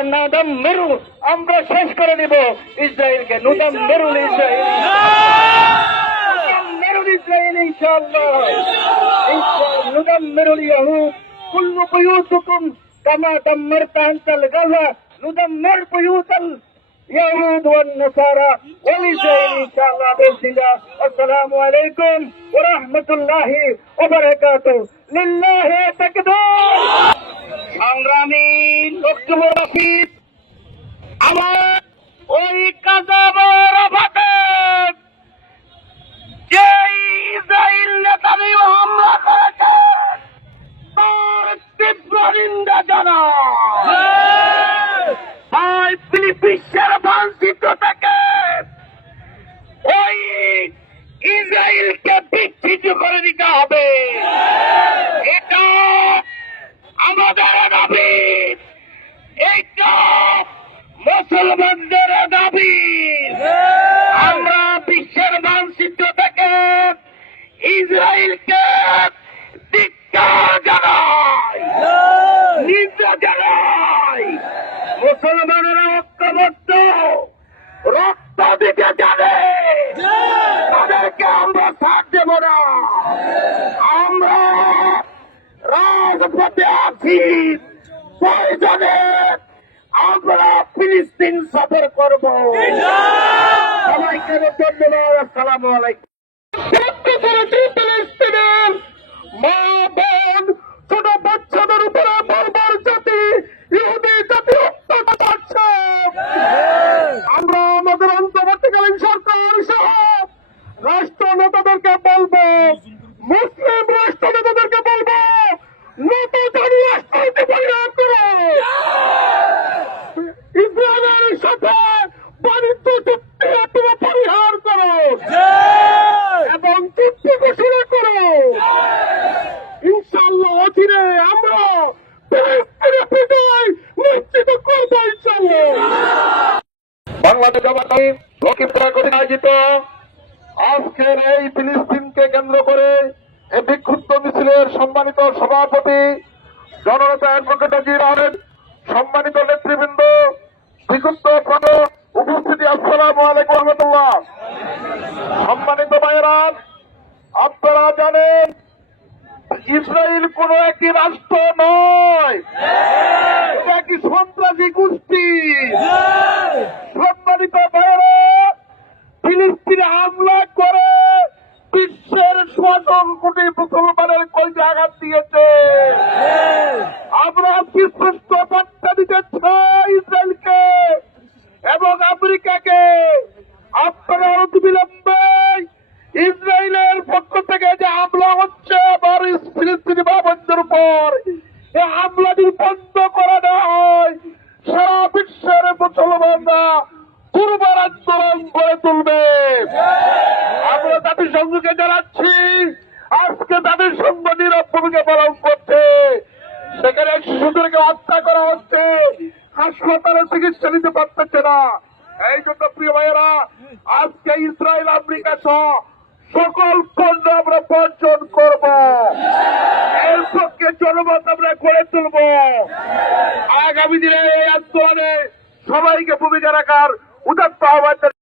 ইনশাল্লাহ নাদাম মেরু আমরা শেষ করে দিব ইসরায়েলকে নুদাম মেরুল ইসরায়েল নুদাম মেরুল ইসরায়েল ইনশাল্লাহ ইনশাল্লাহ নুদাম মেরুল ইয়াহুদ কুল্লু বুয়ুতুকুম কামা দাম্মারত আনতাল গাজা নুদাম্মির বুয়ুতাল يهود والنصارى والإسرائيل إن شاء الله بإذن الله السلام عليكم ورحمة الله وبركاته লিল্লাহে তাকবীর সংগ্রামী ওই কাজাবর ফাতেক যে ইসরায়েল নেতাদের হামলা তীব্র নিন্দা জানায় ভাই ফিলিপিসের বাঞ্ছিত থেকে ওই ইসরায়েলকে বিচ্ছিন্ন করে দিতে হবে। মুসলমানদের দাবি। আমরা বিশ্বের মানচিত্র থেকে ইসরায়েলকে ধিক্কার জানাই। নিন্দা জানাই। মুসলমানেরা ঐক্যবদ্ধ। রক্ত দিতে জানে। তাদেরকে আমরা সাথ দেব না। আমরা রাজপথে আছি। প্রয়োজনে আমরা ফিলিস্তিন সফর করব। সবাইকে ধন্যবাদ, আসসালামু আমরা আমাদের অন্তর্বর্তীকালীন সরকার সহ রাষ্ট্র নেতাদেরকে বলব, মুসলিম রাষ্ট্র নেতাদেরকে বলব নতুন রাষ্ট্রনীতি পরিহার করো ইসরায়েলের সাথে বাণিজ্য চুক্তি আপনারা পরিহার করো এবং চুক্তি ঘোষণা করো ইনশাল্লাহ অধীনে আমরা নিশ্চিত করব বাংলাদেশ জামাতি লক্ষ্মীপুর কঠিন আয়োজিত আজকের এই ফিলিস্তিনকে কেন্দ্র করে এই বিক্ষুব্ধ মিছিলের সম্মানিত সভাপতি জননেতা অ্যাডভোকেট আজির আহমেদ, সম্মানিত নেতৃবৃন্দ, বিক্ষুব্ধ উপস্থিতি, আসসালাম আলাইকুম রহমতুল্লাহ। সম্মানিত ভাইয়েরা, আপনারা জানেন ইসরায়েল কোন একটি রাষ্ট্র নয়। কি সন্ত্রাসী গোষ্ঠী? সম্মানিত ভাইয়েরা, ফিলিস্তিনে হামলা করে বিশ্বের স্বজন কোটি মুসলমানের কলজে আঘাত দিয়েছে। আমরা আজকে স্পষ্ট বার্তা দিতে চাই ইসরায়েলকে এবং আমেরিকাকে। আপনারা অতি বিলম্বে ইসরায়েলের পক্ষ থেকে যে হামলা মুসলমানরা দুর্বার আন্দোলন গড়ে তুলবে। আমরা সঙ্গে জানাচ্ছি, আজকে সঙ্গ নীরব পালন করছে। সেখানে শিশুদেরকে হত্যা করা হচ্ছে। হাসপাতালে চিকিৎসা নিতে পারতেছে না। এই জন্য প্রিয় ভাইয়েরা, আজকে ইসরায়েল, আমেরিকা সহ সকল পণ্য আমরা বর্জন করব। এর পক্ষে জনমত আমরা গড়ে তুলব। আগামী দিনে এই আন্দোলনে সবাইকে ভূমিকা রাখার উদাত্ত আহ্বান।